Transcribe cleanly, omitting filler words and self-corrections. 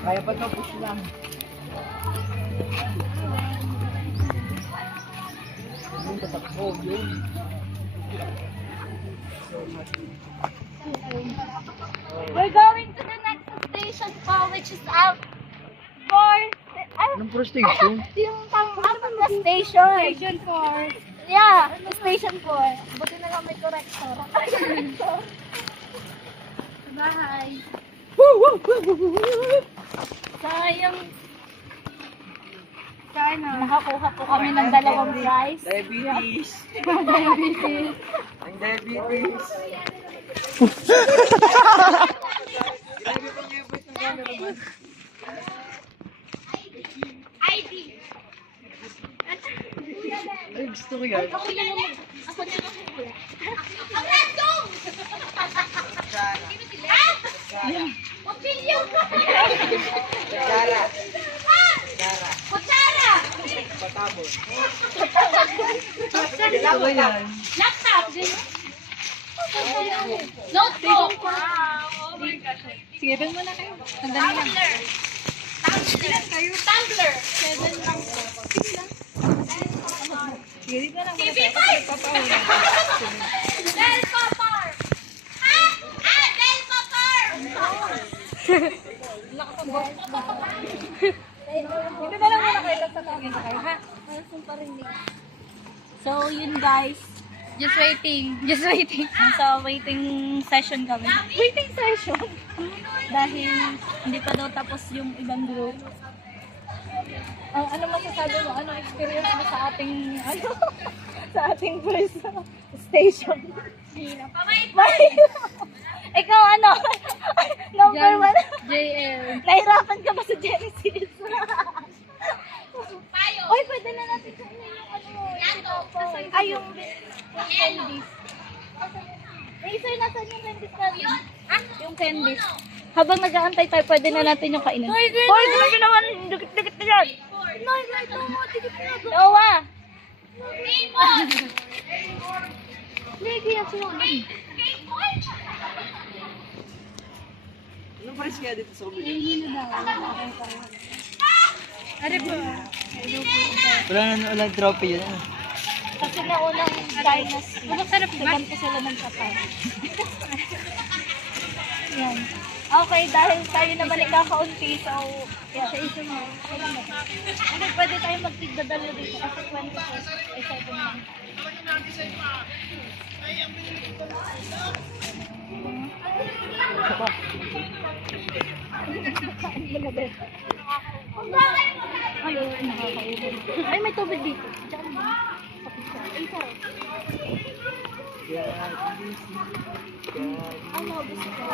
Kaya pa ito, push lang. Yung tatakbo, yun. We're going to the next station po, which is out for... Anong pro station? Yung ano na station? Station 4. Yeah, station 4. Buti na lang may corrector. Bahay. Sayang. Nakakuha po kami ng dalawang prize. Diabetes. Diabetes. Ang diabetes. ID. Ay, gusto ko yan. Ako na lang. Ako na lang. Ang random! Opinion ko! Kutsara. Kutsara! Patabon. Gusto ko yan. Laptop! Notebook! Sige, doon muna kayo. Sandali lang. Tumbler! 7 lang po. Sige, dito lang muna TV5! tayo. Papahuli. Bell popper! Ha? Bell popper! Dito na lang muna kayo. Tapos tatawagin ko kayo, ha? So, yun guys. Just waiting. Just waiting. Nasa waiting session kami. Waiting session. Dahil hindi pa daw tapos yung ibang group. Ano masasabi mo? Ano experience mo sa ating, sa ating first station? Ikaw ano? Number 1. JL. Nahirapan ka ba sa Genesis? Uy, pwede na natin sa inyo yung ano mo. Ay, yung candies. Eh, sir, nasan yung candies natin? Yung candies. Habang nag-aantay tayo, pwede na natin yung kainin. Hoy, grabe naman. Dikit-dikit na yan. Noy, ito mo. Dikit na yan. Oo, ah. Lagi yan siya. Anong pares kaya dito sa kabila? Ano po? Walang trophy yun. Kasi naunang dynasty. Masarap ba? Sigan ko sila ng kapal. Yan. Okay, dahil tayo naman ikakaunti, so, yeah. Sa isa mo. Hindi, pwede tayo magtigdadalo dito kasi 20 pesos. Ay, 7 lang. Ay, nakakailan. Ay, may tubig dito. Diyan mo. Ay, sarap. Ano, gusto ko.